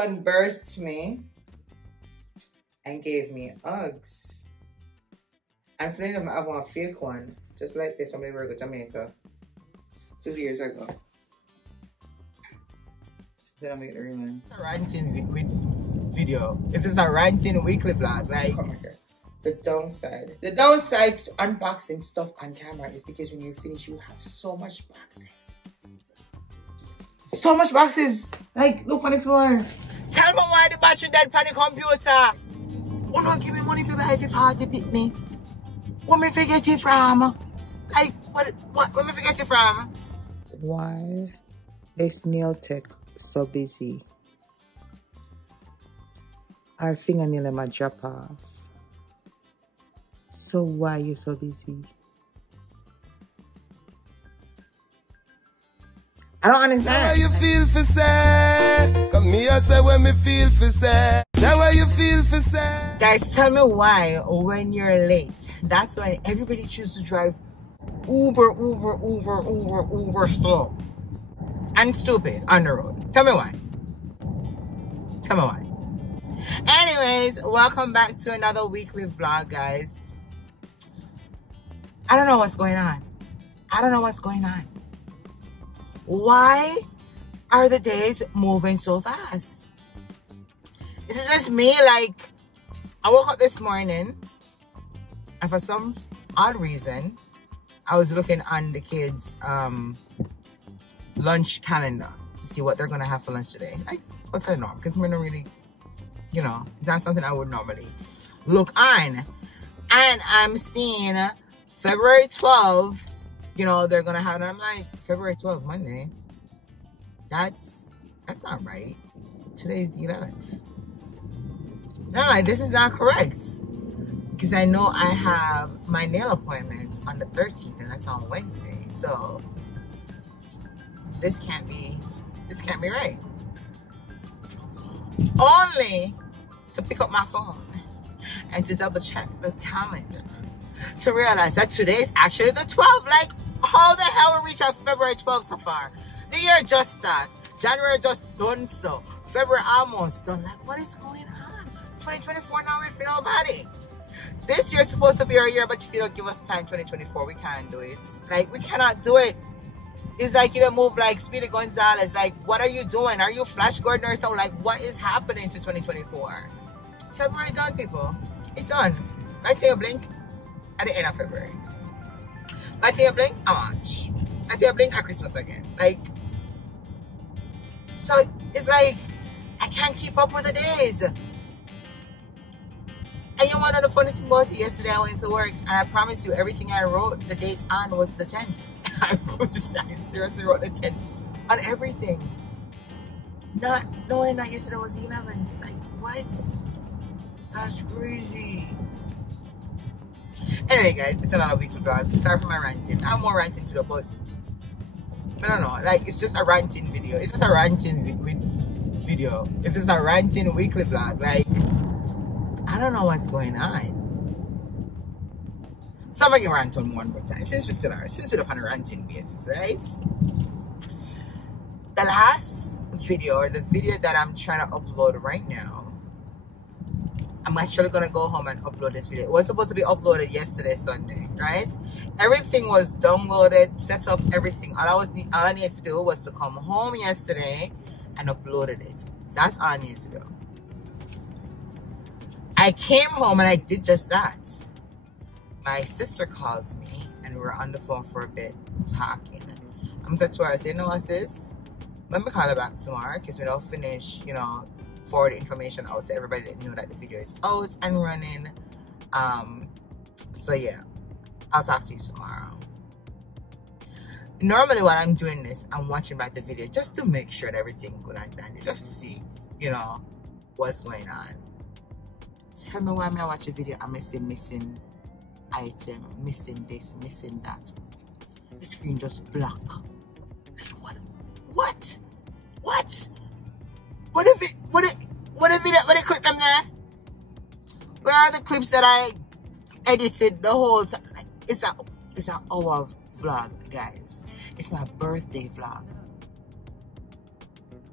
son burst me and gave me Uggs. And for them, I have one fake one, just like this from the Jamaica 2 years ago. Then I make the rewind. A ranting video. If it's a ranting weekly vlog, like, oh my God. The downside to unboxing stuff on camera is because when you finish, you have so much boxes. So much boxes. Like, look on the floor. Tell me why the battery dead on the computer. Oh no, give me money for buy it hard to pick me. Where me forget it from? Like, what where me forget it from? Why is nail tech so busy? Our fingernail might drop off. So why you so busy? I don't understand. How you feel for sad? Come here, say when me feel for sad. Say how you feel for sad. Guys, tell me why when you're late, that's when everybody chooses to drive uber slow and stupid on the road. Tell me why. Tell me why. Anyways, welcome back to another weekly vlog, guys. I don't know what's going on. I don't know what's going on. Why are the days moving so fast? Is it just me? Like, I woke up this morning and for some odd reason, I was looking on the kids' lunch calendar to see what they're gonna have for lunch today. Like, what's the norm? Because we're not really, you know, it's not something I would normally look on. And I'm seeing February 12th, you know, they're gonna have, and I'm like, February 12th, Monday. That's not right. Today's the 11th. No, like, this is not correct. Because I know I have my nail appointment on the 13th, and that's on Wednesday. So this can't be right. Only to pick up my phone and to double check the calendar to realize that today is actually the 12th. Like, how the hell we reach out February 12th so far? The year just starts. January just done so. February almost done. Like, what is going on? 2024 now, we feel nobody. This year's supposed to be our year, but if you don't give us time, 2024, we can't do it. Like, we cannot do it. It's like you don't move like Speedy Gonzalez. Like, what are you doing? Are you Flash Gordon or something? Like, what is happening to 2024? February done, people. It's done. Right to your blink at the end of February. Right to your blink at March. Right to your blink at Christmas again. Like, so it's like I can't keep up with the days. And you want to know the funny thing was, yesterday I went to work and I promise you everything I wrote the date on was the 10th. I seriously wrote the 10th on everything. Not knowing that yesterday was the 11th. Like, what? That's crazy. Anyway, guys, it's another weekly vlog. Sorry for my ranting. I'm more ranting video, but I don't know. Like, it's just a ranting video. It's just a ranting video. If it's a ranting weekly vlog, like, I don't know what's going on. So I'm gonna rant on one more time. Since we're on a ranting basis, right? The last video, or the video that I'm trying to upload right now, I'm actually gonna go home and upload this video. It was supposed to be uploaded yesterday, Sunday, right? Everything was downloaded, set up, everything. All I needed to do was to come home yesterday and uploaded it. That's all I needed to do. I came home and I did just that. My sister called me and we were on the phone for a bit talking. I'm said to her, I said, you know what, sis? Let me call her back tomorrow because we don't finish, you know, forward the information out to everybody that knew that the video is out and running. So yeah, I'll talk to you tomorrow. Normally when I'm doing this, I'm watching back the video just to make sure that everything's good and dandy, just to see, you know, what's going on. Tell me why I watch a video I'm missing item, missing this, missing that. The screen just black. Like, what? What if it click them there? Where are the clips that I edited the whole time? Like, it's an hour vlog, guys. It's my birthday vlog.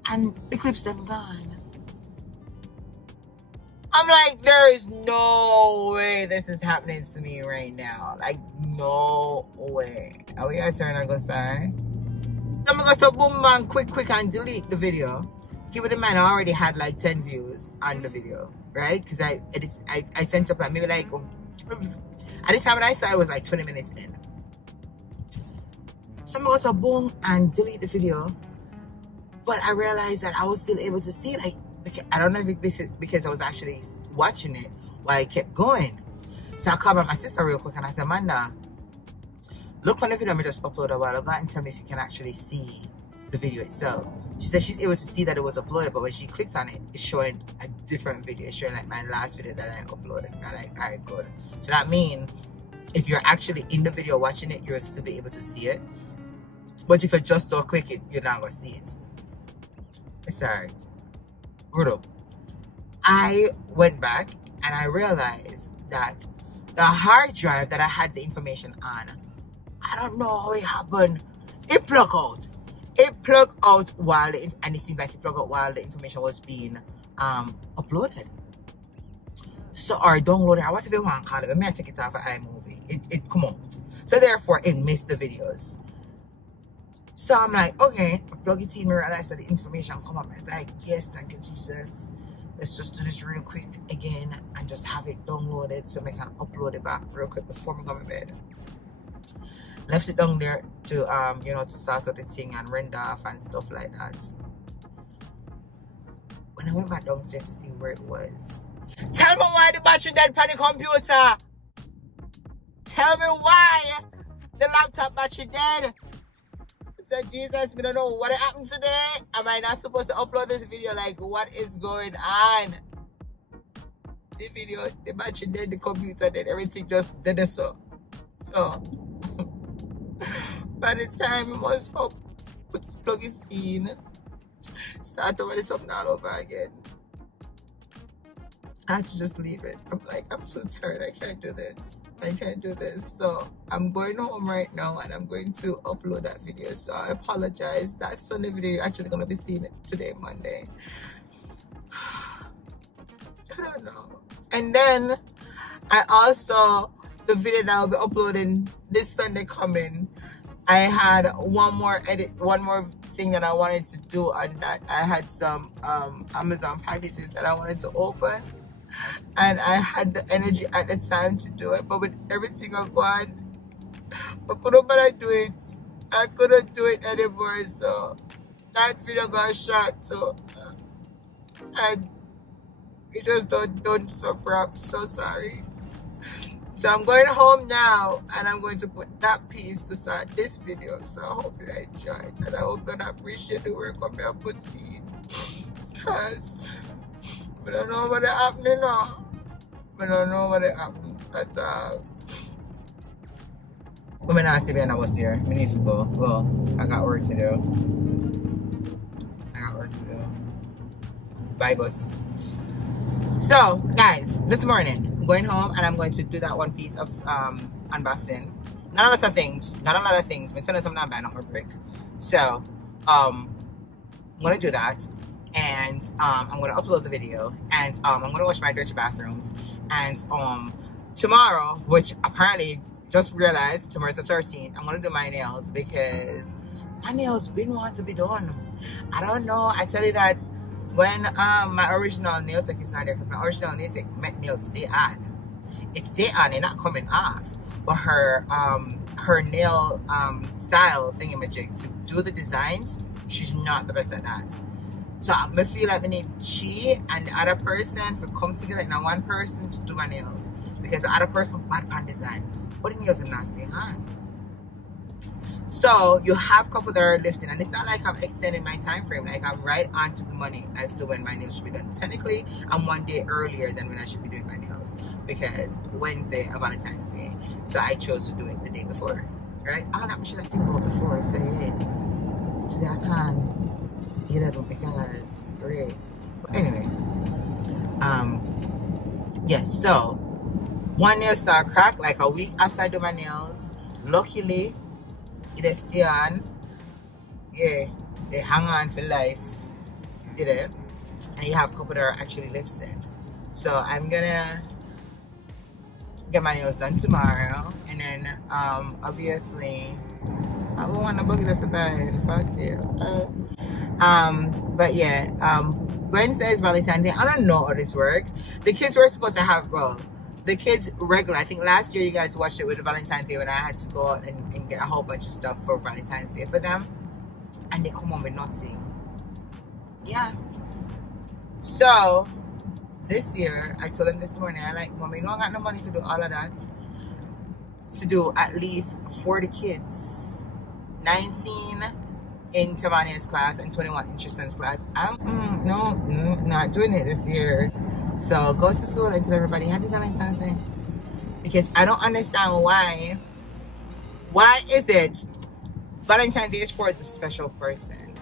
And the clips them gone. I'm like, there is no way this is happening to me right now. Like, no way. Are we gonna turn and go sorry? I'm gonna go so boom bang quick and delete the video. Keep it in mind, I already had like 10 views on the video, right? Because I sent up like maybe like at this time when I saw it was like 20 minutes in. So I'm gonna go so boom and delete the video. But I realized that I was still able to see, like, I don't know if it's because I was actually watching it while I kept going. So I called my sister real quick and I said, Amanda, look on the video I just uploaded a while ago and tell me if you can actually see the video itself. She said she's able to see that it was uploaded, but when she clicks on it, it's showing a different video. It's showing like my last video that I uploaded. And I'm like, all right, good. So that means if you're actually in the video watching it, you'll still be able to see it. But if you just don't click it, you're not going to see it. It's alright. Rudo. I went back and I realized that the hard drive that I had the information on, I don't know how it happened. It plugged out. It plugged out while and it seemed like it plugged out while the information was being uploaded. So or downloaded or whatever you want to call it. When I take it off of iMovie, it come out. So therefore it missed the videos. So I'm like, okay, I plug it in, I realize that the information come up. I'm like, yes, thank you, Jesus. Let's just do this real quick again and just have it downloaded so I can upload it back real quick before I go to bed. Left it down there to you know, to start out the thing and render off and stuff like that. When I went back downstairs to see where it was, tell me why the battery died on the computer. Tell me why the laptop battery dead. Said Jesus, we don't know what happened today. Am I not supposed to upload this video? Like, what is going on? The video, the battery dead, the computer dead, everything just did it so. So by the time it was up, plug it in, start over something all over again. I had to just leave it. I'm like, I'm so tired, I can't do this. I can't do this. So I'm going home right now and I'm going to upload that video. So I apologize. That Sunday video you're actually going to be seeing it today, Monday. I don't know. And then I also, the video that I'll be uploading this Sunday coming, I had one more thing that I wanted to do on that. I had some Amazon packages that I wanted to open. And I had the energy at the time to do it, but with everything I've gone, I couldn't better do it. I couldn't do it anymore, so that video got shot. So and it just don't so proud. So sorry. So I'm going home now, and I'm going to put that piece to start this video. So I hope you enjoyed, and I hope you appreciate the work of your put in, because I don't know what happening now. I don't know what happened at all. But I'm not staying and I was here. I need to go. Well, I got work to do. Bye, boss. So, guys, this morning, I'm going home and I'm going to do that one piece of unboxing. Not a lot of things. But sending some not bad on my break. So, I'm going to do that. And I'm gonna upload the video, and I'm gonna wash my dirty bathrooms, and tomorrow, which apparently just realized tomorrow's the 13th, I'm gonna do my nails because my nails been want to be done. I don't know. I tell you that when my original nail tech is not there, because my original nail tech nails stay on. It stay on, they're not coming off. But her nail style thingamajig to do the designs, she's not the best at that. So I feel like we need she and the other person to come together, like now one person to do my nails, because the other person bad pan design, but the nails are not staying on. So you have couple that are lifting, and it's not like I'm extending my time frame. Like I'm right onto the money as to when my nails should be done. Technically, I'm one day earlier than when I should be doing my nails, because Wednesday of Valentine's Day, so I chose to do it the day before, right? All that should I think about before. So yeah, today I can. 11 because great. But anyway, yes, so one nail start crack like a week after I do my nails. Luckily it is still on. Yeah, they hang on for life. Did it? And you have a couple that are actually lifted. So I'm gonna get my nails done tomorrow, and then obviously I will want to book it at the bed first year. But yeah, Wednesday is Valentine's Day. I don't know how this works. The kids were supposed to have, well, the kids regular. I think last year you guys watched it with Valentine's Day when I had to go out and get a whole bunch of stuff for Valentine's Day for them, and they come home with nothing. Yeah. So this year, I told them this morning, I like, Mommy, you don't got no money to do all of that. To do at least 40 kids, 19 in Tavania's class and 21 in Tristan's class. I'm not doing it this year. So go to school and tell everybody Happy Valentine's Day. Because I don't understand why is it Valentine's Day is for the special person?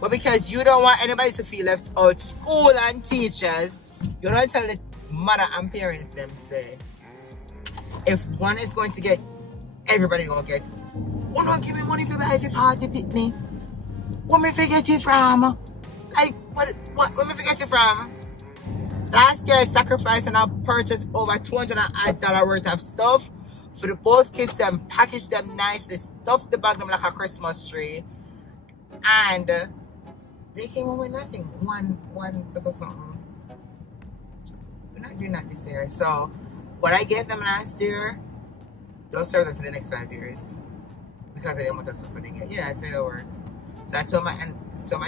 But because you don't want anybody to feel left out, school and teachers, you don't tell the mother and parents them say, if one is going to get, everybody gonna get. Why not give me money for buy if hard to pick me? Where me forget it from? Like what where me forget it from? Last year I sacrificed and I purchased over $200 worth of stuff for the both kids, them packaged them nicely, stuffed the bag them like a Christmas tree, and they came home with nothing. One because something. We're not doing that this year. So what I gave them last year, they'll serve them for the next 5 years. Because they didn't want the stuff for they get. Yeah, it's made it work. So I told my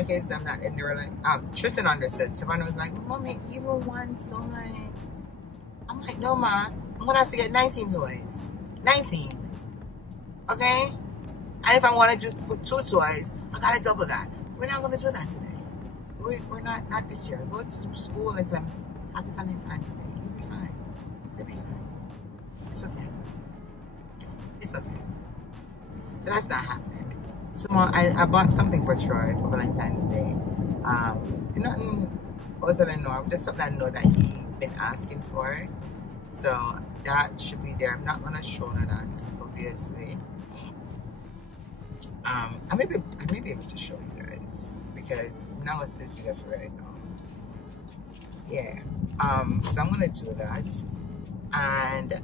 kids them that, and they were like, Tristan understood. Tavana was like, Mommy, even one toy. I'm like, no, Ma, I'm gonna have to get 19 toys. 19. Okay? And if I want to just put 2 toys, I gotta double that. We're not gonna do that today. We're not this year. Go to school and tell them Happy Valentine's Day. You'll be fine. They'll be fine. It's okay. It's okay. So that's not happening. So I bought something for Troy for Valentine's Day. Nothing other than norm, just something I know that he's been asking for. So that should be there. I'm not gonna show her that, obviously. I may be able to show you guys because now it's this video for right now. Yeah. So I'm gonna do that, and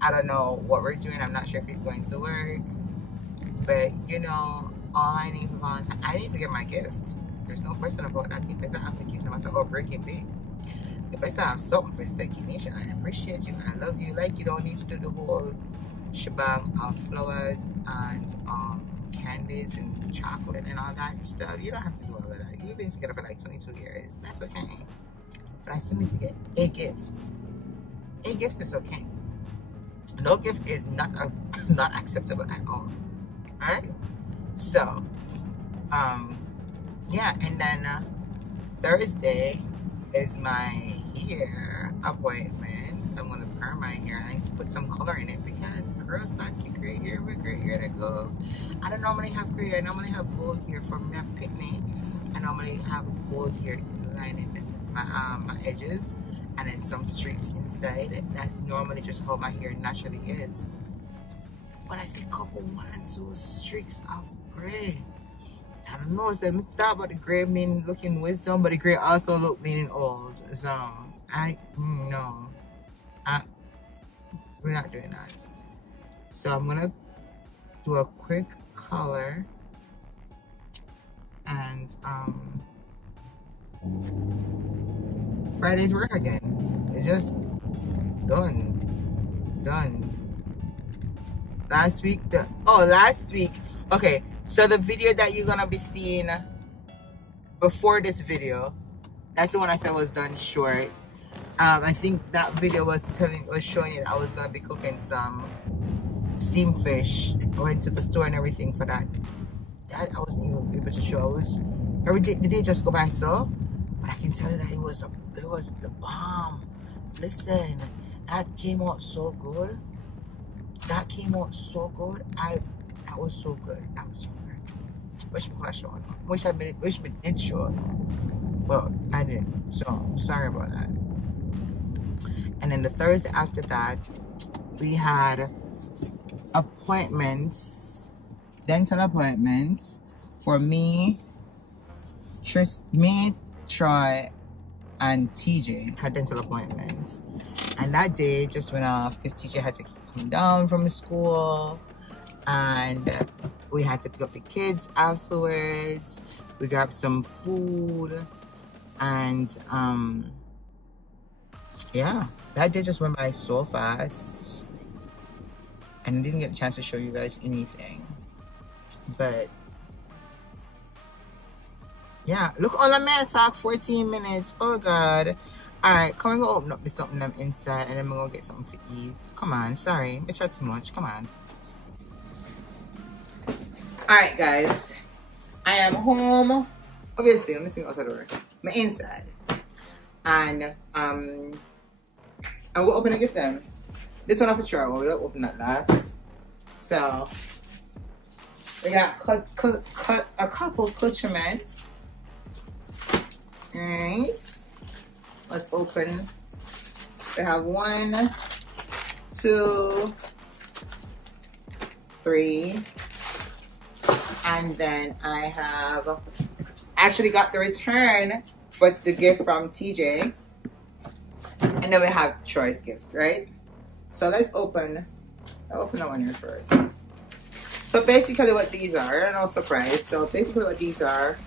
I don't know what we're doing. I'm not sure if it's going to work, but you know, all I need for Valentine's, I need to get my gift. There's no question about that. You better have a gift, no matter how breaking big. You better have something for say, Keneisha, I appreciate you, I love you. Like, you don't need to do the whole shebang of flowers and candies and chocolate and all that stuff. You don't have to do all of that. You've been together for like 22 years. That's okay. But I still need to get a gift. A gift is okay. No gift is not acceptable at all. Alright? So, yeah, and then Thursday is my hair appointment. I'm gonna perm my hair. I need to put some color in it because girls like to gray hair with gray hair to go. I don't normally have gray hair. I normally have gold hair from my picnic. I normally have gold hair lining my edges, and then some streaks inside. That's normally just how my hair naturally is. But I see a couple 1 and 2 streaks of gray. I don't know, so let's start about the gray mean looking wisdom, but the gray also look meaning old. So we're not doing that. So I'm gonna do a quick color, and Friday's work again. It's just done. Last week, okay, so the video that you're gonna be seeing before this video, that's the one I said was done short. I think that video was showing you that I was gonna be cooking some steamed fish. I went to the store and everything for that. That I wasn't even able to show. The day just go by so, but I can tell you that it was the bomb. Listen, that came out so good. That came out so good. That was so good. That was so good. Wish me could have shown. Wish me did show. But I didn't. So sorry about that. And then the Thursday after that, we had appointments, dental appointments for me, Troy, and TJ had dental appointments. And that day just went off because TJ had to come down from school, and we had to pick up the kids afterwards. We grabbed some food, and yeah, that day just went by so fast, and I didn't get a chance to show you guys anything. But yeah, look, all I meant talk 14 minutes. Oh God. All right, come and go open up this something I'm inside, and then we're gonna get something to eat. Come on, sorry, I chat too much. Come on. All right, guys, I am home. Obviously, I'm listening outside the door. I'm inside, and I will open a gift then. This one off a try. We'll open that last. So we got a couple accoutrements. All right. Let's open. We have 1, 2, 3, and then I have actually got the return for the gift from TJ, and then we have Troy's gift, right? So let's open. I'll open that one here first. So basically, what these are, no surprise. So basically, what these are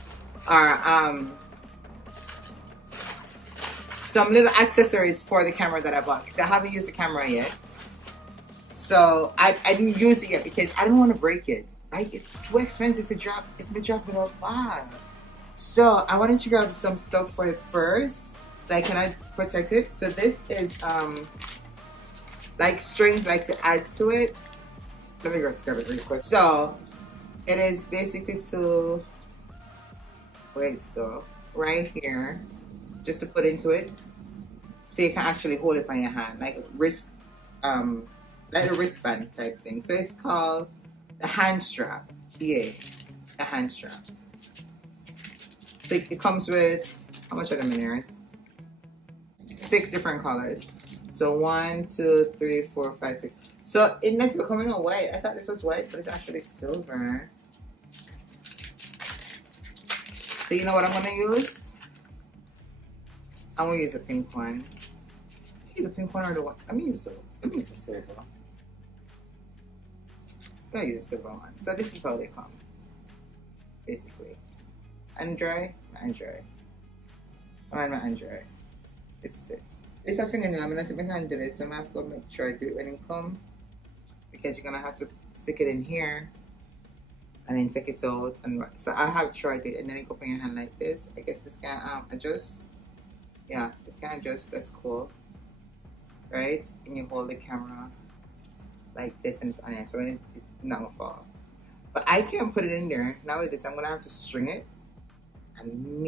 some little accessories for the camera that I bought, because I haven't used the camera yet. So I didn't use it yet because I don't want to break it. Right? It's too expensive to drop if we drop it off bad. So I wanted to grab some stuff for it first, like can I protect it? So this is like strings like to add to it. Let me go grab it really quick. So it is basically to go right here, just to put into it, so you can actually hold it on your hand, like a wrist, like a wristband type thing. So it's called the hand strap. Yeah, the hand strap. So it comes with, how much are them in there? 6 different colors. So 1, 2, 3, 4, 5, 6. So it needs to be coming out white. I thought this was white, but it's actually silver. So you know what I'm gonna use? I'm gonna use a pink one. Use a pink one or the one? Let me use the silver. I'm gonna use the silver one. So this is how they come, basically. Undry, undry. Undry. This is it. It's a fingernail. I'm gonna see if I can do it. So I'm gonna have to go make sure I do it when it comes, because you're gonna have to stick it in here and then take it out. And so I have tried it, and then you go put your hand like this. I guess this can adjust. Yeah, this can adjust. That's cool, right? And you hold the camera like this, and it's on it, so it's not gonna fall. But I can't put it in there now. With this, I'm gonna have to string it, and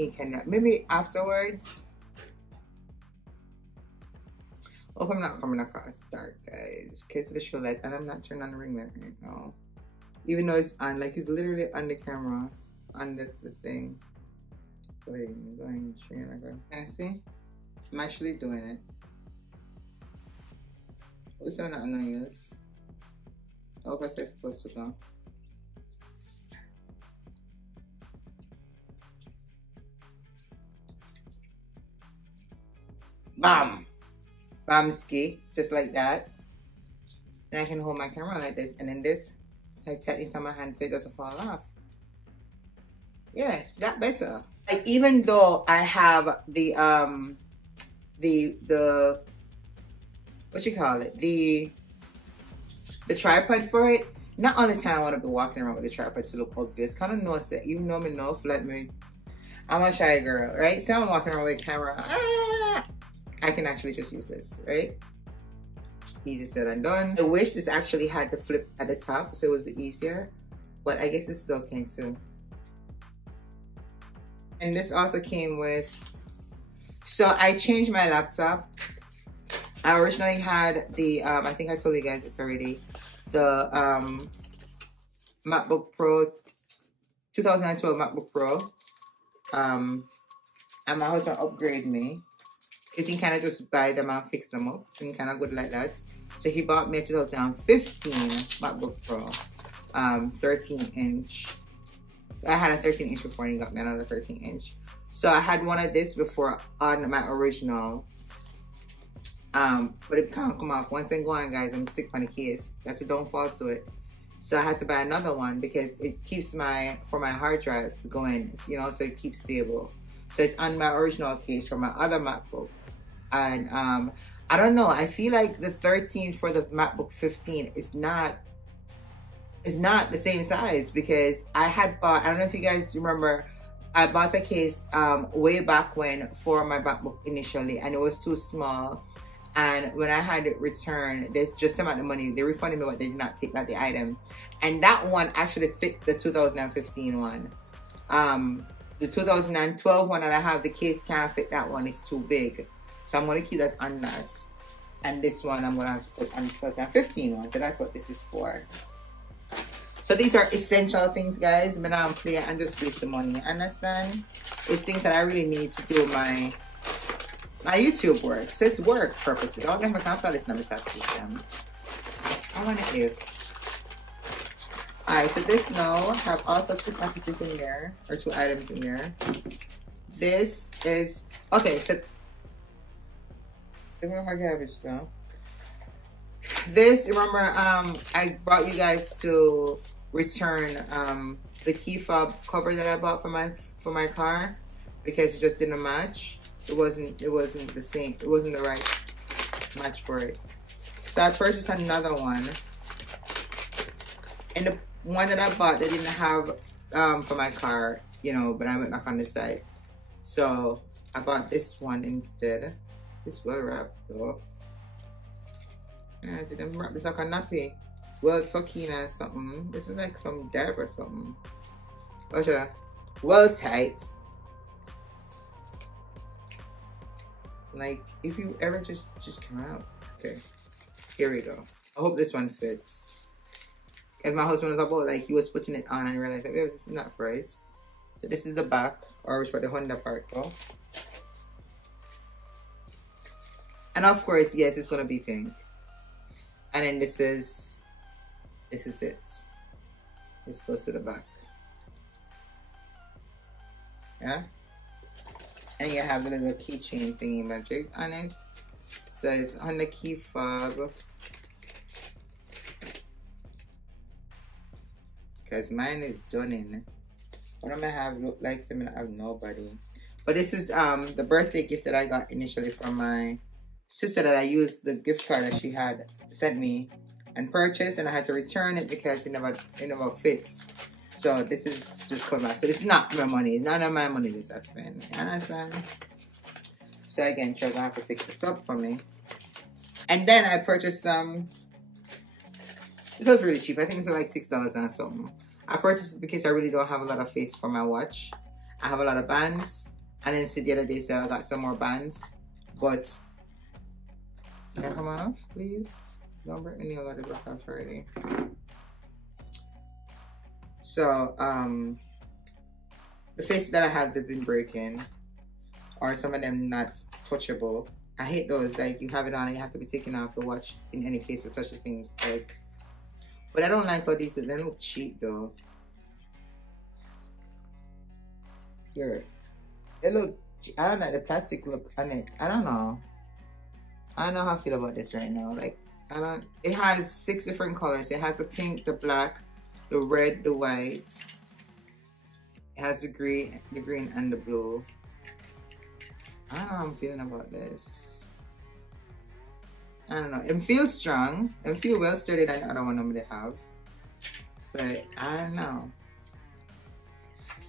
maybe afterwards. Hope I'm not coming across dark, guys. Case of the show light, and I'm not turning on the ring light right now, even though it's on. Like, it's literally on the camera, on the thing. Going. Can I see? I'm actually doing it. What's not gonna use? I hope I say supposed to go. Bam! Bamski, just like that. Then I can hold my camera like this, and then this, like tightly on my hand so it doesn't fall off. Yeah, it's that better. Like, even though I have the what you call it, the tripod for it, not all the time I want to be walking around with the tripod to look obvious. Kind of knows that, even though I'm enough, like me, I'm a shy girl, right? So I'm walking around with a camera. I can actually just use this, right? Easy said and done. I wish this actually had the flip at the top so it would be easier, but I guess this is okay too. And this also came with, so I changed my laptop. I originally had the, I think I told you guys this already, the MacBook Pro, 2012 MacBook Pro. And my husband upgraded me, because he kind of just buy them and fix them up, and kind of good like that. So he bought me a 2015 MacBook Pro, 13-inch. I had a 13-inch before, and he got me another 13-inch. So I had one of this before on my original. But it can't come off. Once I go on, guys, I'm stick on the case. That's a downfall to it. So I had to buy another one because it keeps for my hard drive to go in, you know, so it keeps stable. So it's on my original case from my other MacBook. And I don't know, I feel like the 13 for the MacBook 15 is not the same size, because I had bought, I don't know if you guys remember, I bought a case way back when for my MacBook initially, and it was too small. And when I had it returned, there's just amount of money. They refunded me, but they did not take back the item. And that one actually fit the 2015 one. The 2012 one that I have, the case can't fit that one. It's too big. So I'm going to keep that on that. And this one I'm going to have to put on the 2015 one. So that's what this is for. So these are essential things, guys. But now I'm playing and just waste the money. Understand? It's things that I really need to do my YouTube work. So it's work purposes. All them I can't this number system. I want it is. Alright, so this now have also 2 packages in there, or 2 items in there. This is okay, so garbage though. This, remember, I brought you guys to return the key fob cover that I bought for my car because it just didn't match. It wasn't the same. It wasn't the right match for it. So I purchased another one. And the one that I bought, they didn't have for my car, you know, but I went back on the site. So I bought this one instead. It's well wrapped though. I didn't wrap this like a nappy. Well, it's so keen or something. This is like some dab or something. But yeah, well tight. Like, if you ever just come out. Okay, here we go. I hope this one fits. Because my husband was about, like, he was putting it on and realized, like, this is not for it. So this is the back, or which part the Honda part go. And of course, yes, it's gonna be pink. And then this is it. This goes to the back. Yeah. And you have the little keychain thingy magic on it. So it's on the key fob. Because mine is done in. What am I have look like? I mean, I have nobody. But this is the birthday gift that I got initially from my sister that I used the gift card that she had sent me and purchased, and I had to return it because it never fits. So this is just come back. So this is not my money. None of my money is I spend. You understand? So again, Trevor have to fix this up for me. And then I purchased some. This was really cheap. I think it's like $6 and something. I purchased it because I really don't have a lot of face for my watch. I have a lot of bands. And then the other day, so I got some more bands. But can I come off, please? Don't break any of the broke off already. So, the faces that I have, they've been breaking, or some of them not touchable. I hate those. Like, you have it on and you have to be taking off the watch in any case to touch the things. Like, but I don't like how these. They look cheap though. They look. I don't like the plastic look on it. I don't know. I don't know how I feel about this right now. Like, I don't. It has 6 different colors. It has the pink, the black, the red, the white. It has the green, and the blue. I don't know how I'm feeling about this. I don't know. It feels strong. It feels well sturdy than the other one I'm gonna have. But I don't know.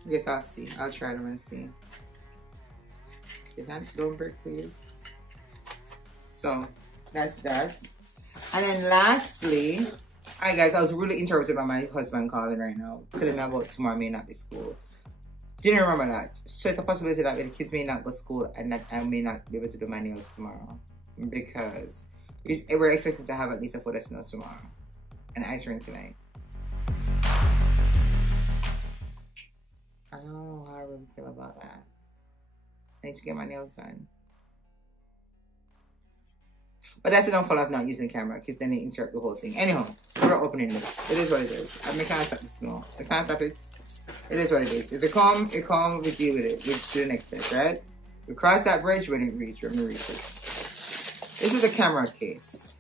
I guess I'll see. I'll try them and see. Don't break, please. So that's that. And then lastly, alright guys, I was really interrupted by my husband calling right now, telling me about tomorrow may not be school. Didn't remember that. So it's a possibility that the kids may not go to school and that I may not be able to do my nails tomorrow. Because we're expecting to have at least a foot of snow tomorrow. And ice rain tonight. I don't know how I really feel about that. I need to get my nails done. But that's the downfall of not using the camera, because then they interrupt the whole thing. Anyhow, we're opening this. It is what it is. I can't stop this snow. I can't stop it. It is what it is. If it come, we deal with it. We do the next bit, right? We cross that bridge when it reach, when we reach it. This is a camera case.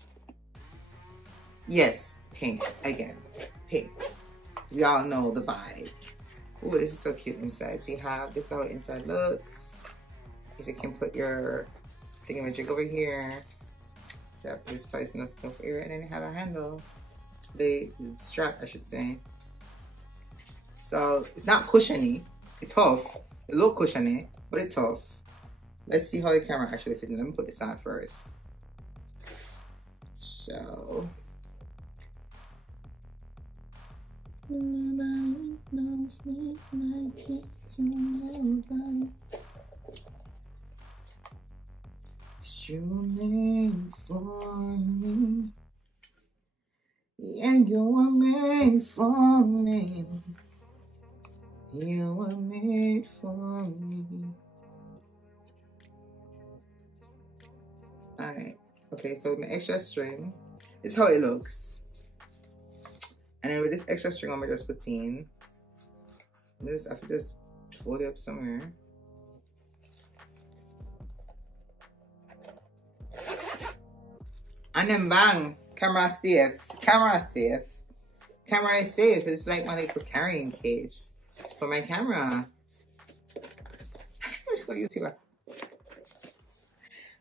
Yes, pink, again, pink. We all know the vibe. Oh, this is so cute inside. So you have, this is how the inside looks. You can put your thingamajig over here. Drop this place in the stuff area, and then you have a handle. The strap, I should say. So it's not cushiony, it's tough. It look cushiony, but it's tough. Let's see how the camera actually fits in. Let me put this on first. So nobody knows me like it to nobody. You made for me. Yeah, you were made for me. You were made for me. Alright. Okay, so my extra string. This is how it looks. And then with this extra string, I'm gonna just put in. I have to just fold it up somewhere. And then bang, camera safe. Camera safe. Camera is safe. It's like my little carrying case for my camera. YouTuber.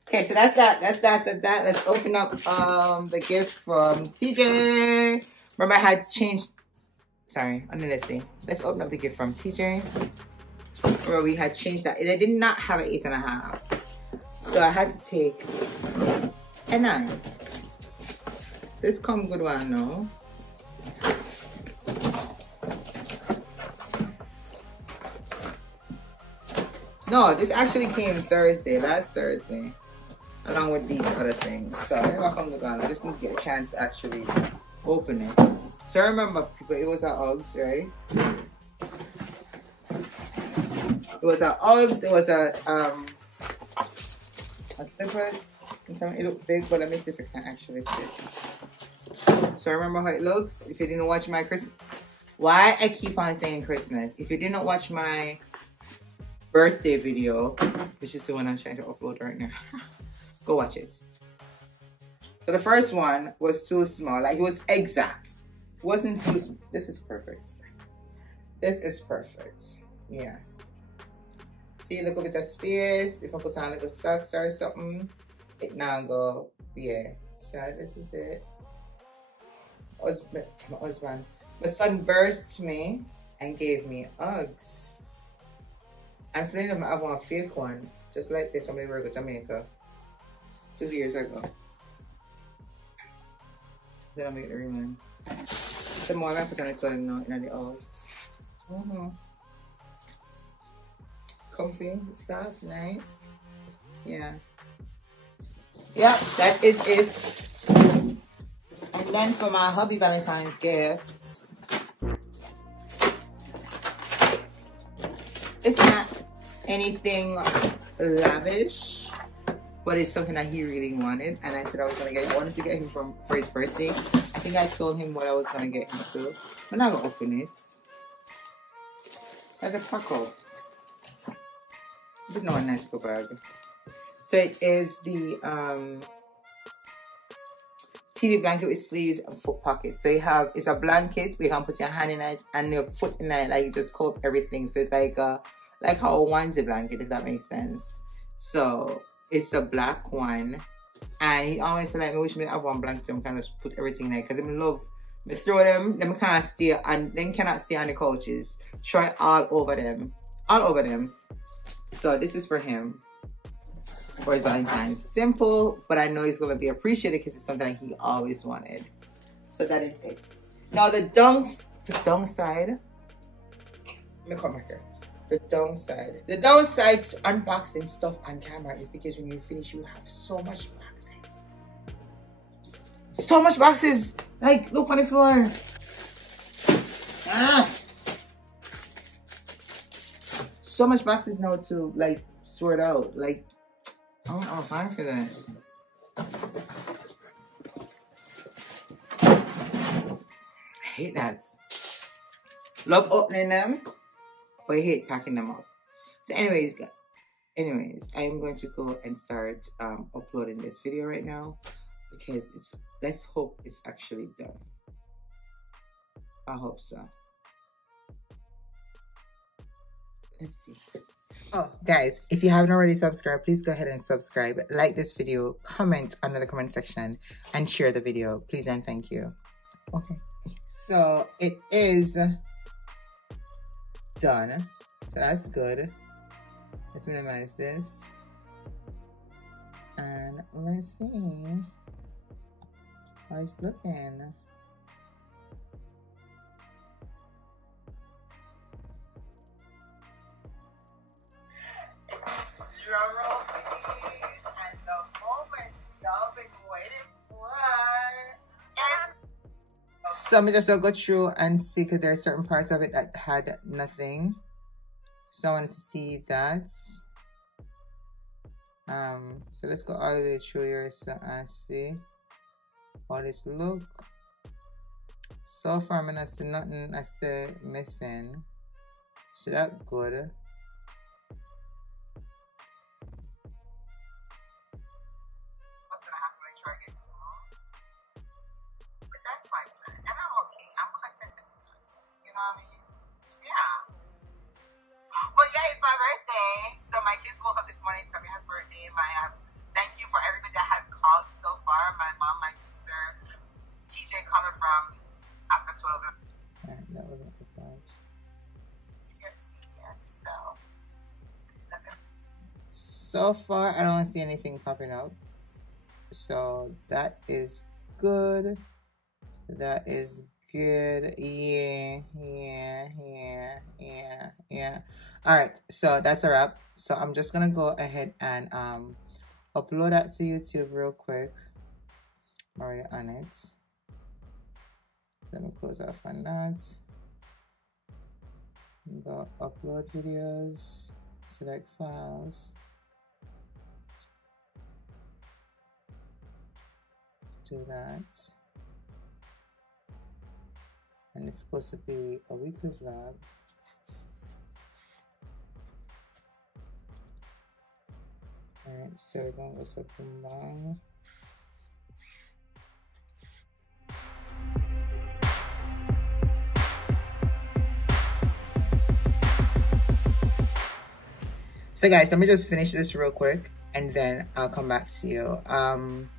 Okay, so that's that. That's that. Let's open up the gift from TJ. Remember I had to change. Sorry, let's see. Let's open up the gift from TJ. Remember we had changed that. I did not have an 8.5. So I had to take a 9. This come good one now. No, this actually came Thursday, last Thursday, along with these other things. So I never come good one. I just need to get a chance to actually open it. So I remember, people, it was our Uggs, right? It was our Uggs. It was a what's different? It looked big, but let me see if it can actually fit. So remember how it looks. If you didn't watch my Christmas, why I keep on saying Christmas. If you didn't watch my birthday video, which is the one I'm trying to upload right now, go watch it. So the first one was too small. Like it was exact. It wasn't too. This is perfect. This is perfect. Yeah. See, look at the space. If I put on like a socks or something, it now go. Yeah. So this is it. My husband. My son burst me and gave me Uggs. And for them, I have one fake one, just like this from the Jamaica 2 years ago. Then I'll make the real one. The more I put on it, so I know in the house. Comfy, soft, nice. Yeah. Yep, that is it. And then for my hubby Valentine's gift, it's not anything lavish, but it's something that he really wanted. And I said I was gonna get. I wanted to get him for his birthday. I think I told him what I was gonna get him too. I'm not gonna open it. Like a taco. But no, a nice little bag. So it is the TV blanket with sleeves and foot pockets. So you have, it's a blanket where you can put your hand in it and your foot in it, like you just cover everything. So it's like how a onesie blanket, if that makes sense. So it's a black one, and he always said like, I wish me have one blanket and kind of put everything in there because I love. Me throw them can't stay and then cannot stay on the couches. Try all over them, So this is for him. For his Valentine's. Simple, but I know he's gonna be appreciated because it's something that he always wanted. So that is it. Now the downside. Let me come back here. The downside to unboxing stuff on camera is because when you finish, you have so much boxes. So much boxes. Like, look on the floor. So much boxes now to like sort out. Like, I'm fine for this. I hate that. Love opening them. But I hate packing them up. So anyways, I am going to go and start uploading this video right now because let's hope it's actually done. I hope so. Let's see. Oh, guys, if you haven't already subscribed, please go ahead and subscribe. Like this video, comment under the comment section, and share the video. Please and thank you. Okay. So it is done. So that's good. Let's minimize this. And let's see how it's looking. Drum roll, please. And the moment y'all been waiting for. So I'm just gonna go through and see because there are certain parts of it that had nothing. So I wanted to see that. So let's go all the way through here so I see how this look. So far I'm gonna see nothing I say missing. So that's good. But yeah, it's my birthday. So my kids woke up this morning, told me happy birthday. Thank you for everybody that has called so far. My mom, my sister, TJ coming from after 12. Alright, that wasn't the part. Yes, so far, I don't see anything popping up. So that is good. That is good. Yeah. All right, so that's a wrap. So I'm just gonna go ahead and upload that to YouTube real quick. I'm already on it. So let me close off on that. Go upload videos, select files. Let's do that. And it's supposed to be a weekly vlog. Alright, so we're going to go so long. So guys, let me just finish this real quick and then I'll come back to you. I don't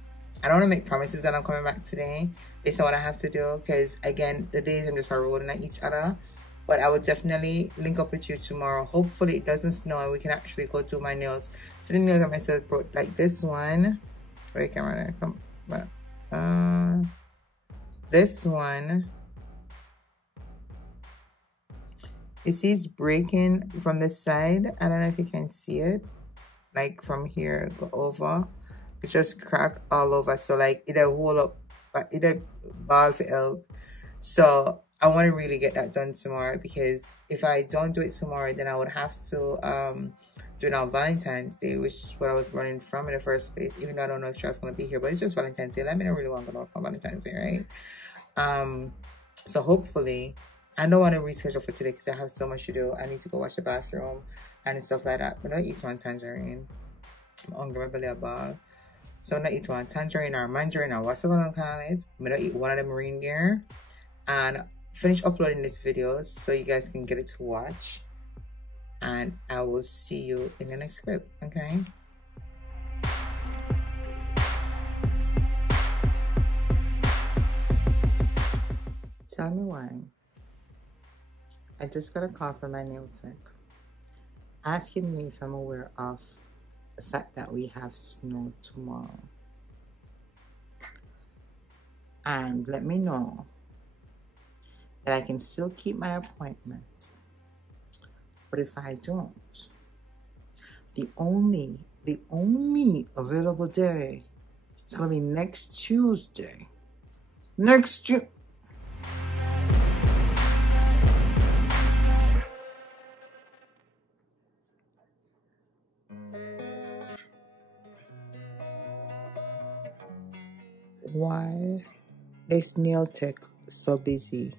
want to make promises that I'm coming back today based on what I have to do, because again, the days I'm just rolling at each other. But I will definitely link up with you tomorrow. Hopefully it doesn't snow and we can actually go do my nails. So the nails I myself brought, like this one. Wait, camera there, come back. This one. You see it's breaking from this side. I don't know if you can see it. Like from here, go over. It's just crack all over. So like it'll hold up, but it'll ball for help. So I want to really get that done tomorrow, because if I don't do it tomorrow, then I would have to do it on Valentine's Day, which is what I was running from in the first place, even though I don't know if Charles going to be here, but it's just Valentine's Day. Let me know really want to go on Valentine's Day, right? So hopefully, I don't want to reschedule for today because I have so much to do. I need to go wash the bathroom and stuff like that. But I don't eat one tangerine. I'm hungry, my belly a ball. So I'm not eat one tangerine or mandarin or whatever I call it. I'm going to eat one of them reindeer and finish uploading this video so you guys can get it to watch. And I will see you in the next clip, okay? Tell me why. I just got a call from my nail tech asking me if I'm aware of the fact that we have snow tomorrow. And let me know that I can still keep my appointment. But if I don't, the only available day is gonna be next Tuesday. Why is nail tech so busy?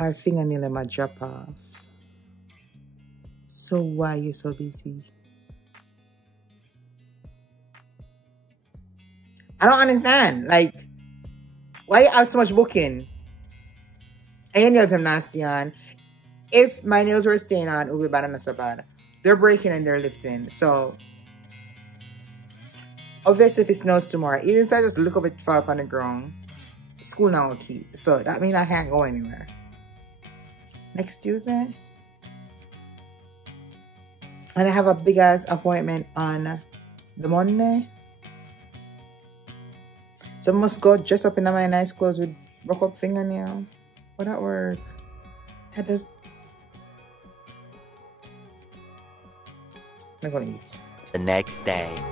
our fingernail might drop off. So why you so busy? I don't understand. Like, why you have so much booking? And your nails are nasty on. If my nails were staying on, it would be bad and not so bad. They're breaking and they're lifting. So, obviously, if it snows tomorrow, even if I just look up it far up on the ground, school now will keep. So, that means I can't go anywhere. Next Tuesday. And I have a big ass appointment on the Monday. So I must go dress up in my nice clothes with broke up fingernail. Would that work? I just... I'm gonna eat. The next day.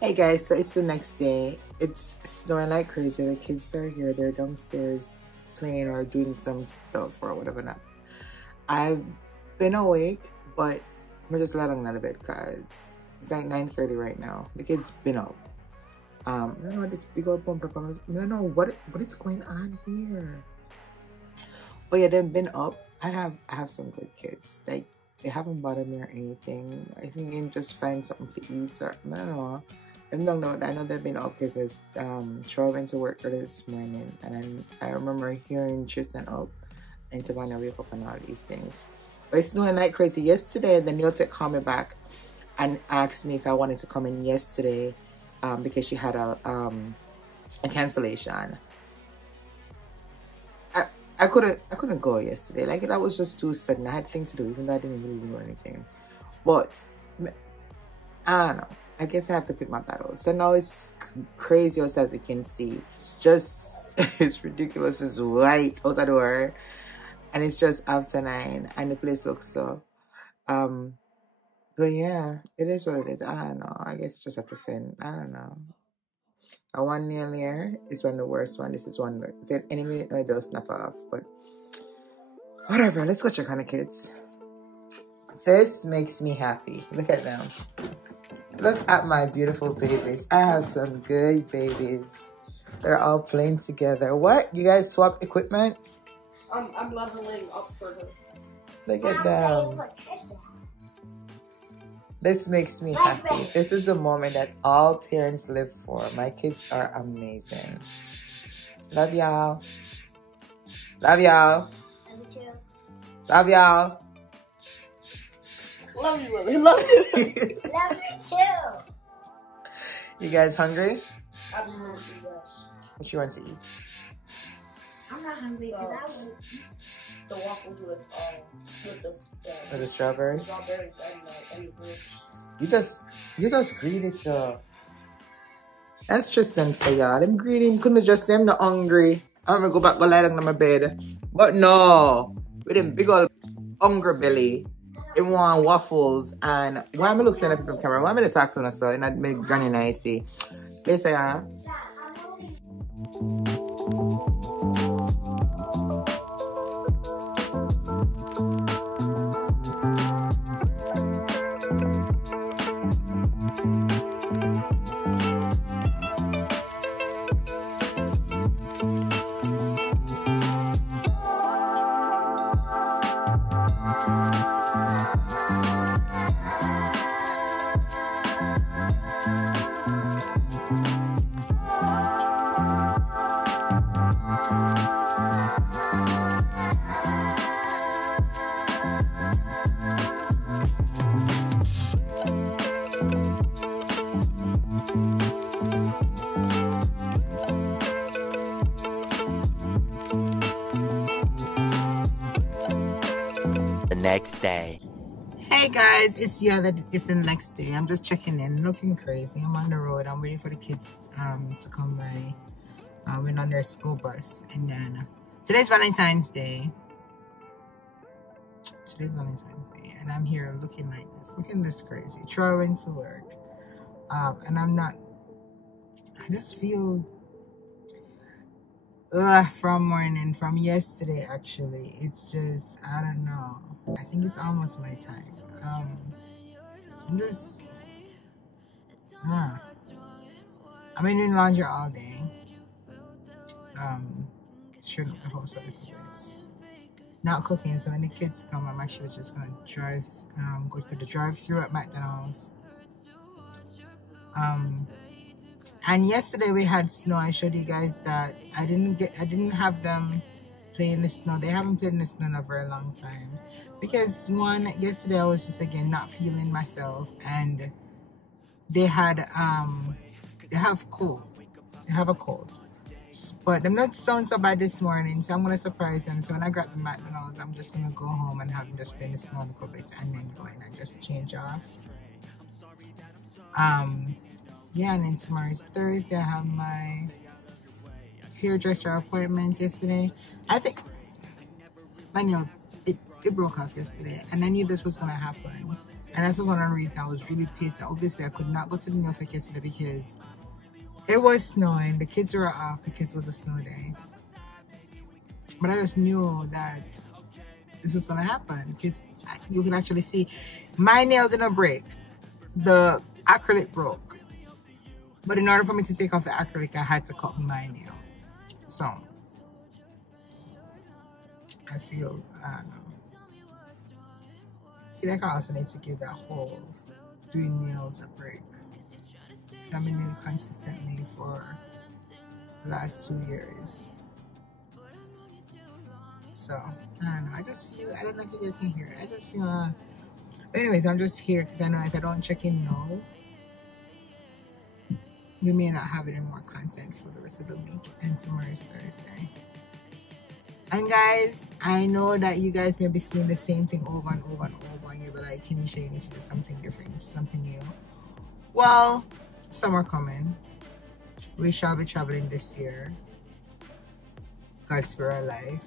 Hey guys, so it's the next day. It's snowing like crazy. The kids are here. They're downstairs playing or doing some stuff or whatever not. I've been awake, but I'm just lying on the bed because it's like 9:30 right now. The kids been up. I don't know what this big old bump up. I don't know what is going on here. But yeah, they've been up. I have some good kids. Like, they haven't bothered me or anything. I think they just find something to eat or I don't know. I don't know. I know they've been up because Troy went to work early this morning, and then I remember hearing Tristan up and Savannah wake up and all these things. But it's snowing like crazy. Yesterday, the nail tech called me back and asked me if I wanted to come in yesterday because she had a cancellation. I couldn't go yesterday. Like, that was just too sudden. I had things to do, even though I didn't really do anything. But I don't know. I guess I have to pick my battles. So now it's crazy outside, as we can see. It's just, it's ridiculous. It's white outside the door. And it's just after 9. And the place looks so. But yeah, it is what it is. I don't know. I guess just have to fin. I don't know. I one nail here is one of the worst one. This is one that any minute now it does snap off. But whatever. Let's go check on the kids. This makes me happy. Look at them. Look at my beautiful babies. I have some good babies. They're all playing together. What? You guys swap equipment? I'm leveling up for her. Look at them. This makes me happy. This is a moment that all parents live for. My kids are amazing. Love y'all. Love y'all. Love you too. Love y'all. Love you, Willie. Love you. Love you too. You guys hungry? Absolutely, yes. What you want to eat? I'm not hungry because I will eat. The waffles with The strawberries? Strawberries and the grapes. You just greedy, so. That's Tristan for y'all. I'm greedy. I couldn't just say I'm not hungry. I'm gonna go back and lie down on my bed. But no, with them big old hungry belly. They want waffles and why am I looking at the camera? Why am I the tax on us so and I make granny nicey? They say Next day. hey guys, it's the next day. I'm just checking in, looking crazy. I'm on the road. I'm waiting for the kids to come by. We're on their school bus, and then today's Valentine's Day. And I'm here looking like this, looking this crazy. Troy went to work, and I just feel from yesterday actually. It's just, I don't know. I think it's almost my time. I'm just I've been doing laundry all day. Shutting up the house a little bit. Not cooking, so when the kids come, I'm actually just gonna go through the drive-through at McDonald's. And yesterday we had snow. I showed you guys that I didn't have them play in the snow. They haven't played in the snow in a very long time. Because one, yesterday I was just again not feeling myself, and they have a cold. But I'm not sounding so bad this morning, so I'm gonna surprise them. So when I grab the McDonald's, I'm just gonna go home and have them just play in the snow a little bit and then go in and just change off. Yeah, and then tomorrow is Thursday. I have my hairdresser appointment yesterday. I think my nail it broke off yesterday, and I knew this was gonna happen. And that's one of the reasons I was really pissed. Obviously, I could not go to the nail tech yesterday because it was snowing. The kids were off because it was a snow day. But I just knew that this was gonna happen because you can actually see my nail didn't break. The acrylic broke. But in order for me to take off the acrylic, I had to cut my nail. So I feel, I don't know. I feel like I also need to give that whole doing nails a break. I've been doing it consistently for the last 2 years. So I don't know. I just feel, I don't know if you guys can hear it. I just feel, but anyways, I'm just here because I know if I don't check in now, we may not have any more content for the rest of the week, and tomorrow is Thursday. And guys, I know that you guys may be seeing the same thing over and over and over, and you'll be like, Keneisha, you need to do something different, something new. Well, summer coming. We shall be traveling this year. God spare our life.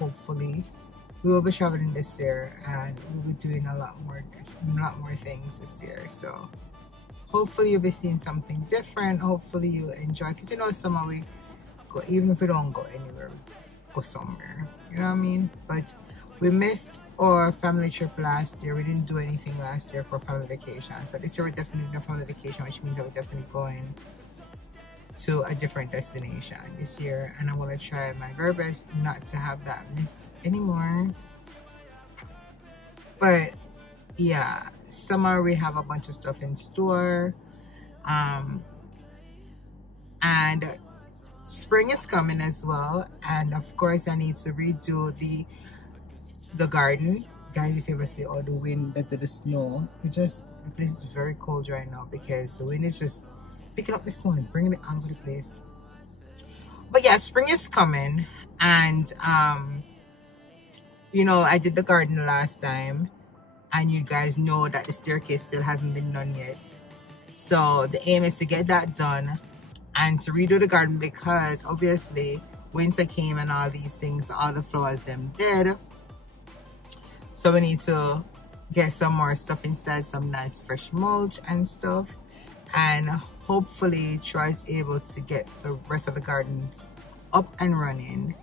Hopefully, we will be traveling this year, and we'll be doing a lot more things this year. So hopefully you'll be seeing something different. Hopefully you enjoy, because you know summer we go, even if we don't go anywhere, we go somewhere, you know what I mean? But we missed our family trip last year. We didn't do anything last year for family vacation, so this year we're definitely doing a family vacation, which means that we're definitely going to a different destination this year, and I want to try my very best not to have that missed anymore. But yeah, summer we have a bunch of stuff in store, and spring is coming as well, and of course I need to redo the garden. Guys, if you ever see all the wind that the snow, the place is very cold right now because the wind is just picking up the snow and bringing it all over the place. But yeah, spring is coming, and you know, I did the garden last time, and you guys know that the staircase still hasn't been done yet. So the aim is to get that done and to redo the garden, because obviously winter came and all these things, all the flowers them dead. So we need to get some more stuff inside, some nice fresh mulch and stuff, and hopefully Troy's able to get the rest of the gardens up and running.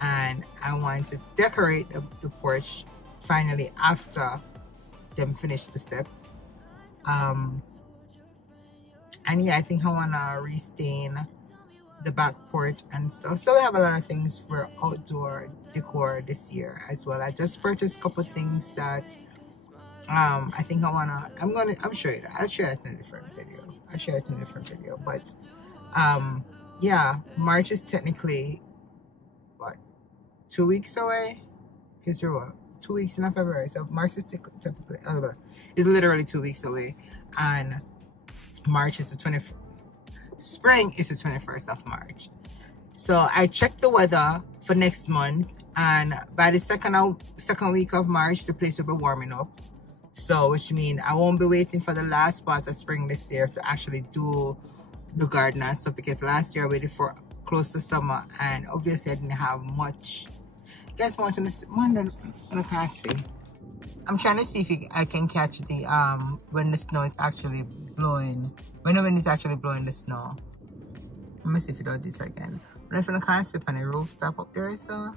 And I want to decorate the porch finally after them finish the step. And yeah, I think I want to restain the back porch and stuff. So we have a lot of things for outdoor decor this year as well. I just purchased a couple things that I think I'll show you that. I'll share it in a different video. But yeah, March is technically what, 2 weeks away? Because we're what, 2 weeks in February, so March is technically it's literally 2 weeks away, and March is the 21st. Spring is the 21st of March. So I checked the weather for next month, and by the second week of March, the place will be warming up. So which means I won't be waiting for the last part of spring this year to actually do the garden and stuff, because last year I waited for close to summer, and obviously I didn't have much. Guys, much in this one, I can't see. I'm trying to see if I can catch the when the snow is actually blowing. When the wind is actually blowing the snow. Let me see if it does this again. I'm not gonna step on the rooftop up there, so.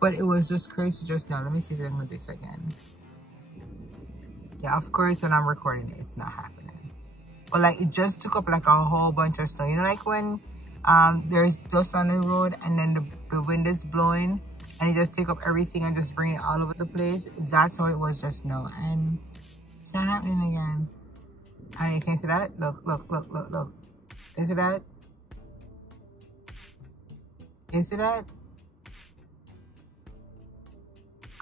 But it was just crazy just now. Let me see if I can do this again. Yeah, of course, when I'm recording it, it's not happening. But like, it just took up like a whole bunch of snow. You know, like when there's dust on the road and then the wind is blowing and it just take up everything and just bring it all over the place. That's how it was just now. And it's not happening again. And you can see that? Look, look, look, look, look. Is it that? Is it that?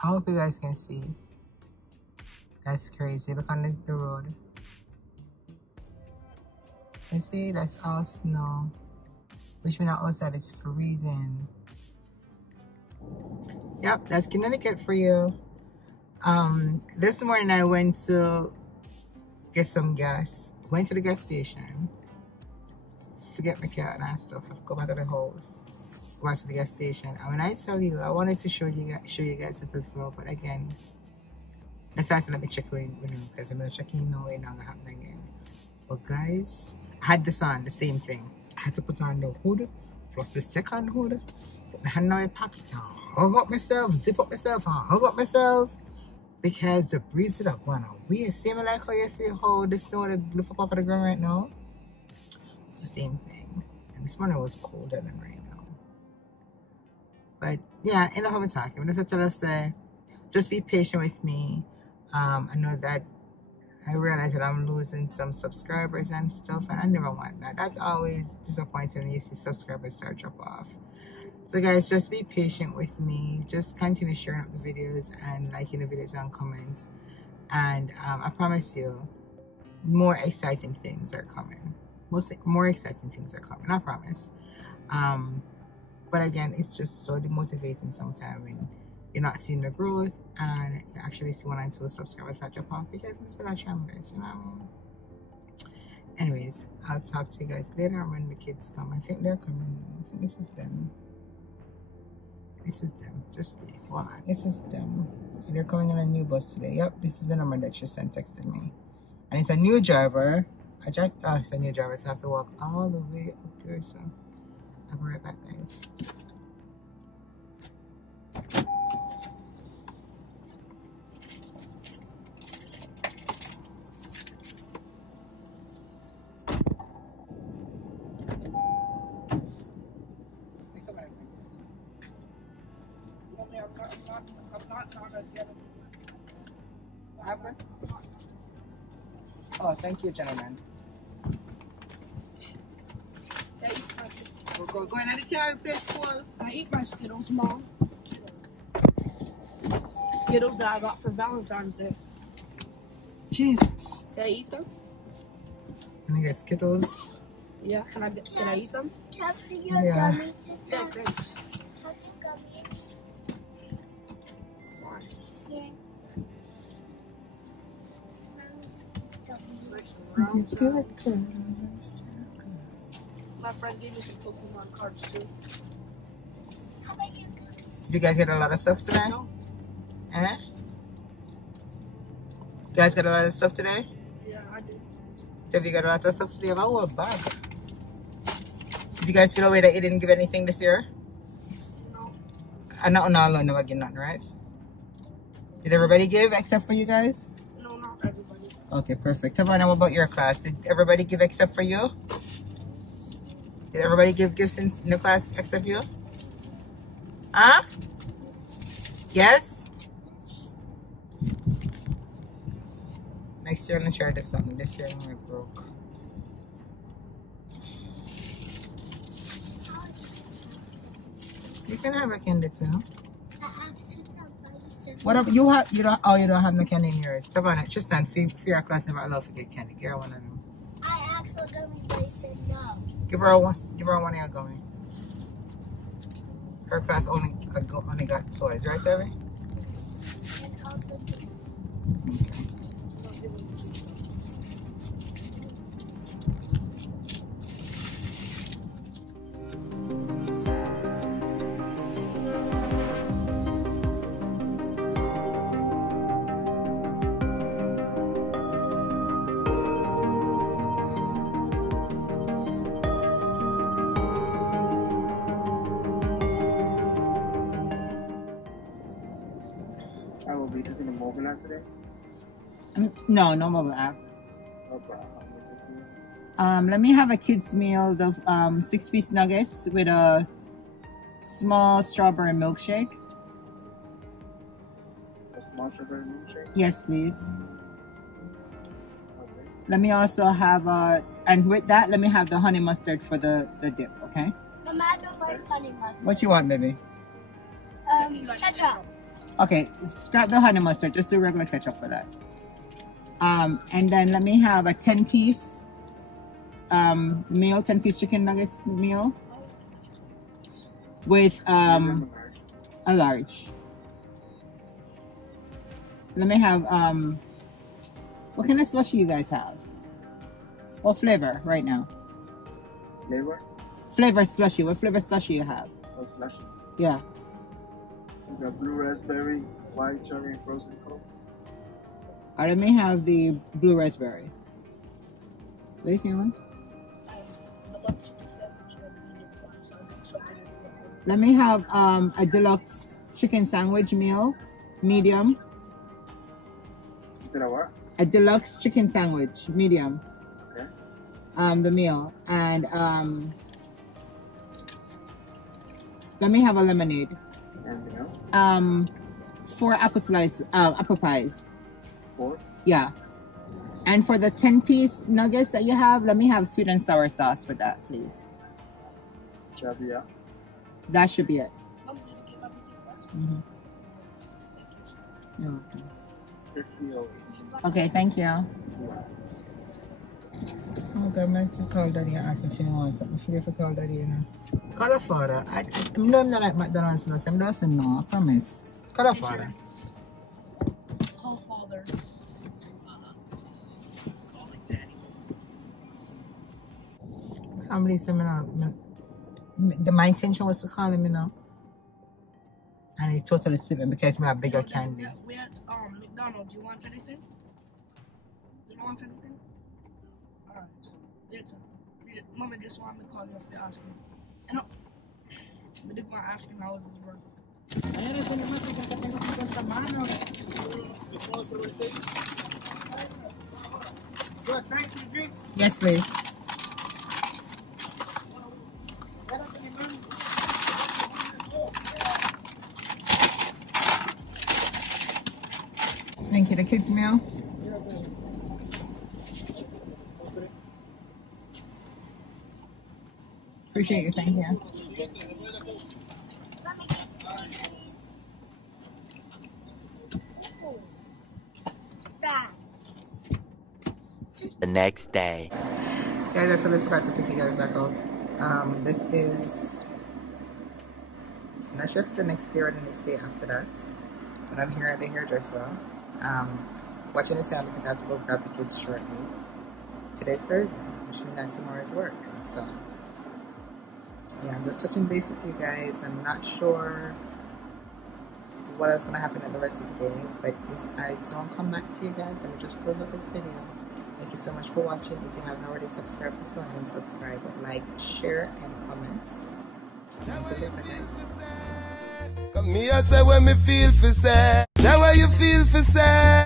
I hope you guys can see. That's crazy. Look on the road. You see, that's all snow. Which means outside it's freezing. Yep, that's Connecticut for you. This morning I went to get some gas. Went to the gas station. Forget my car and stuff. I have to go back to the house. Go back to the gas station. And when I tell you, I wanted to show you guys the flow, but again, that's why I said let me check with you because I'm not checking now, it's not gonna happen again. But guys, I had this on, the same thing. I had to put on the hood plus the second hood. Put my hand in my pocket and hug up myself, zip up myself and hug up myself because the breeze is going away. See me like how you see how the snow that lift up off of the ground right now? It's the same thing. And this morning was colder than right now. But yeah, enough of talking. I'm going to tell us to just be patient with me. I know that I realize that I'm losing some subscribers and stuff, and I never want that. That's always disappointing when you see subscribers start drop off. So guys, just be patient with me. Just continue sharing up the videos and liking the videos and comments. And I promise you, more exciting things are coming. More exciting things are coming, I promise. But again, it's just so demotivating sometimes when you're not seeing the growth and you actually see 1 and 2 subscribers that drop off because it's still a chambers, you know what I mean? Anyways, I'll talk to you guys later when the kids come. I think they're coming. I think this is them. This is them. Just stay. Hold on. This is them. They're coming on a new bus today. Yep, this is the number that Tristan texted me. And it's a new driver. It's a new driver, so I have to walk all the way up there. So I'll be right back, guys. Oh, thank you, gentlemen. We're going to the car, plate full. I eat my Skittles, Mom. Skittles that I got for Valentine's Day. Jesus. Can I eat them? Can I get Skittles? Yeah, can I eat them? Captain, your Yeah. gummies just Yeah, now. thanks. Captain gummies. Why? Yeah. Nice round Good, sounds. good. My friend gave me some Pokemon cards too. How about your gummies? Did you guys get a lot of stuff today? No? Eh? You guys got a lot of stuff today? Yeah, I did. Have you got a lot of stuff today? About what bag? Did you guys feel away that you didn't give anything this year? No. I know no alone never get nothing, right? Did everybody give except for you guys? No, not everybody. Okay, perfect. Come on, now what about your class? Did everybody give except for you? Did everybody give gifts in the class except you? Huh? Yes? Next year I'm gonna try this something. This year I'm gonna broke. You can have a candy too. I asked you that. What up? You don't have no candy in yours. Come on, Tristan, for your class never allowed to get candy. Give her one of them. I asked the gummies, but he said no. Give her one of your gummy. Her class only got toys, right, Savvy? And also this. Okay. No mobile app. Okay. What's it for? Let me have a kids meal, the 6-piece nuggets with a small strawberry milkshake. A small strawberry milkshake? Yes, please. Okay. Let me also have and with that, let me have the honey mustard for the dip, okay? Mama, I don't like honey mustard. What you want, baby? Ketchup. Okay, scrap the honey mustard. Just do regular ketchup for that. And then let me have a 10-piece meal, 10-piece chicken nuggets meal with a large. Let me have what kind of slushy you guys have? What flavor right now? Flavor? Flavor slushy. What flavor slushy you have? Oh, slushy. Yeah. Is that blue raspberry, white cherry, and frozen coke? Let me have the blue raspberry. Lacey, you want? Let me have a deluxe chicken sandwich meal, medium. You said a what? A deluxe chicken sandwich, medium. Okay. The meal. And let me have a lemonade. Anything else? 4 apple pies. 4? Yeah. And for the 10-piece nuggets that you have, let me have sweet and sour sauce for that, please. That'll be out. That should be it. I'm gonna get my video first. Mm-hmm. You're welcome. 50 over. Okay, thank you. Oh God, I'm going to call Daddy and ask him if he wants something. I forget to call Daddy, you know. Call her father. I know I'm not like McDonald's last time. That's a no, I promise. Call her father. Call father. Call like daddy. I can't believe my intention was to call him, you know. And he totally slipped me because we have bigger candy. We at McDonald's. Do you want anything? You don't want anything? Alright. Mommy just want me to call you if you ask me. And we did want to ask him how was his work. You want to try some drink? Yes, please. Thank you. The kids' meal. Appreciate you. Thank you. The next day. Guys, I totally forgot to pick you guys back up. This is, I'm not sure if the next day or the next day after that, but I'm here at the hairdresser. Watching the time because I have to go grab the kids shortly. Today's Thursday, which means that tomorrow is work. So yeah, I'm just touching base with you guys. I'm not sure what else is gonna happen at the rest of the day, but if I don't come back to you guys, let me just close up this video. Thank you so much for watching. If you haven't already subscribed, please go ahead and subscribe, like, share, and comment. Until next time, guys. Come here, say when me feel for say. Say what you feel for say.